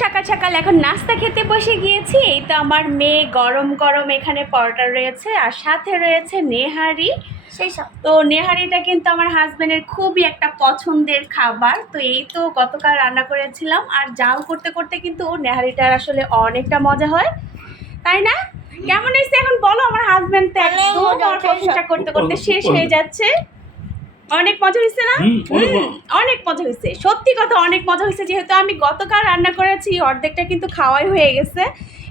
সকাল সকাল এখন নাস্তা খেতে বসে গিয়েছি। এই তো আমার মেয়ে গরম গরম এখানে পরোটা রয়েছে আর সাথে রয়েছে নেহারি। তো নেহারিটা কিন্তু আমার হাজবেন্ডের খুবই একটা পছন্দের খাবার। তো এই তো গতকাল রান্না করেছিলাম আর জাল করতে করতে কিন্তু নেহারিটার আসলে অনেকটা মজা হয়, তাই না? কেমন হয়েছে এখন বলো? আমার হাজবেন্ড তো একদম প্রশংসা করতে করতে শেষ হয়ে যাচ্ছে। অনেক মজা হয়েছে না? অনেক মজা হয়েছে, সত্যি কথা অনেক মজা হয়েছে। যেহেতু আমি গতকাল রান্না করেছি অর্ধেকটা কিন্তু খাওয়াই হয়ে গেছে,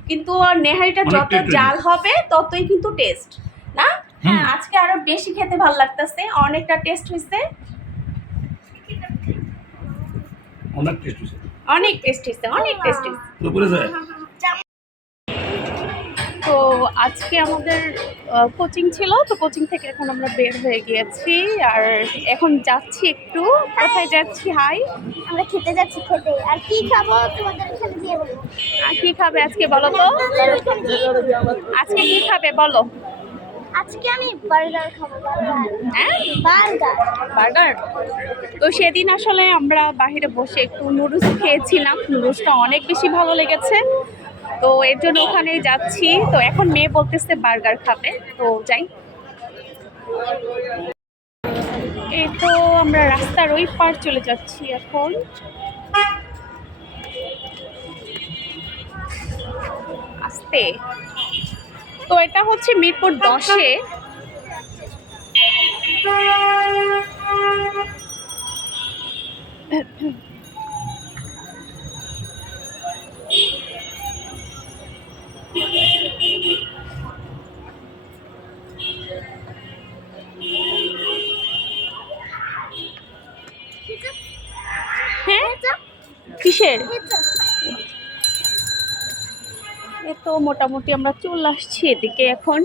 কিন্তু নেহারিটা যত জাল হবে ততই কিন্তু টেস্ট না। হ্যাঁ, আজকে আরো বেশি খেতে ভালো লাগতেছে, অনেকটা টেস্ট হয়েছে, অনেক টেস্ট হয়েছে, অনেক টেস্ট হয়েছে, অনেক টেস্ট হয়েছে। তো আজকে আমাদের কোচিং ছিল, তো কোচিং থেকে এখন আমরা বের হয়ে গিয়েছি আর এখন যাচ্ছি একটু, কোথায় যাচ্ছি? হাই, আমরা খেতে যাচ্ছি। খেতে আর কি খাবো তোমাদের এখানে দিয়ে বলো। আর কি খাবে আজকে বলো তো? আজকে কি খাবে বলো? আজকে আমি বার্গার খাবো। হ্যাঁ, বার্গার বার্গার। তো সেদিন আসলে আমরা বাইরে বসে একটু নুডলস খেয়েছিলাম, নুডলসটা অনেক বেশি ভালো লেগেছে, তো এর জন্য ওখানেই যাচ্ছি। তো এখন মেয়ে বলতেছে বার্গার খাবে, তো যাই। এই তো আমরা রাস্তার ওই পার চলে যাচ্ছি এখন। আস্তে। তো এটা হচ্ছে মিরপুর 10-এ। হ্যাঁ, কিসের? এ তো মোটামুটি আমরা চলে আসছি এদিকে, এখন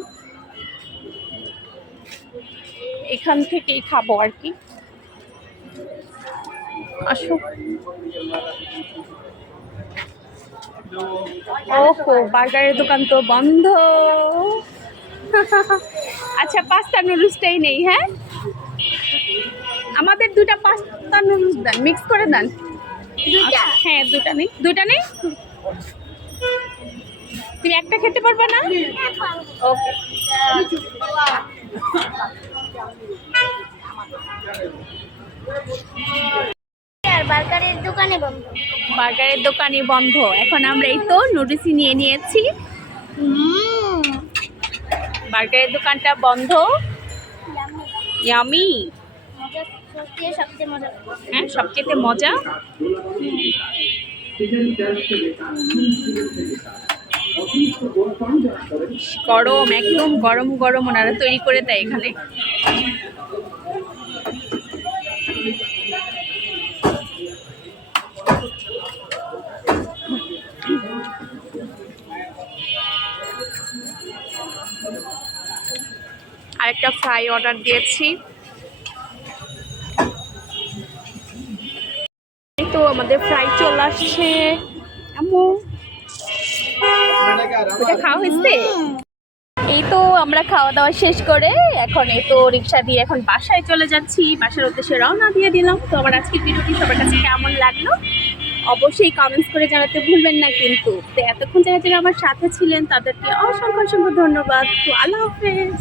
এখান থেকেই খাবো আর কি। আসো। ওহো, বার্গারের দোকান তো বন্ধ। আচ্ছা, পাস্তা নুডলসটাই নেই। হ্যাঁ, আমাদের দুটা পাস্তা নুডলস দেন, মিক্স করে দেন। হ্যাঁ, দুটা নেই, দুইটা নেই। তুমি একটা খেতে পারবে না? ওকে। বার্গারের দোকানে বন্ধ। বার্গারের দোকানে বন্ধ। এখন আমরা এই তো নুডলসই নিয়ে নিয়েছি। বার্গারের দোকানটা বন্ধ। ইয়ামি। হ্যাঁ, সবচেয়ে মজা। গরম, একদম গরম গরম ওনারা তৈরি করে দেয় এখানে। আরেকটা ফ্রাই অর্ডার দিয়েছি। তো আমাদের ফ্রাই চলে আসছে। ওটা খাওয়া হয়েছে। এই তো আমরা খাওয়া দাওয়া শেষ করে এখন এই তো রিক্সা দিয়ে এখন বাসায় চলে যাচ্ছি, বাসার উদ্দেশ্যে রওনা দিয়ে দিলাম। তো আমার আজকের ভিডিওটি সবার কাছে কেমন লাগলো অবশ্যই কমেন্টস করে জানাতে ভুলবেন না কিন্তু। তো এতক্ষণ যারা যারা আমার সাথে ছিলেন তাদেরকে অসংখ্য অসংখ্য ধন্যবাদ। তো আল্লাহ হাফেজ।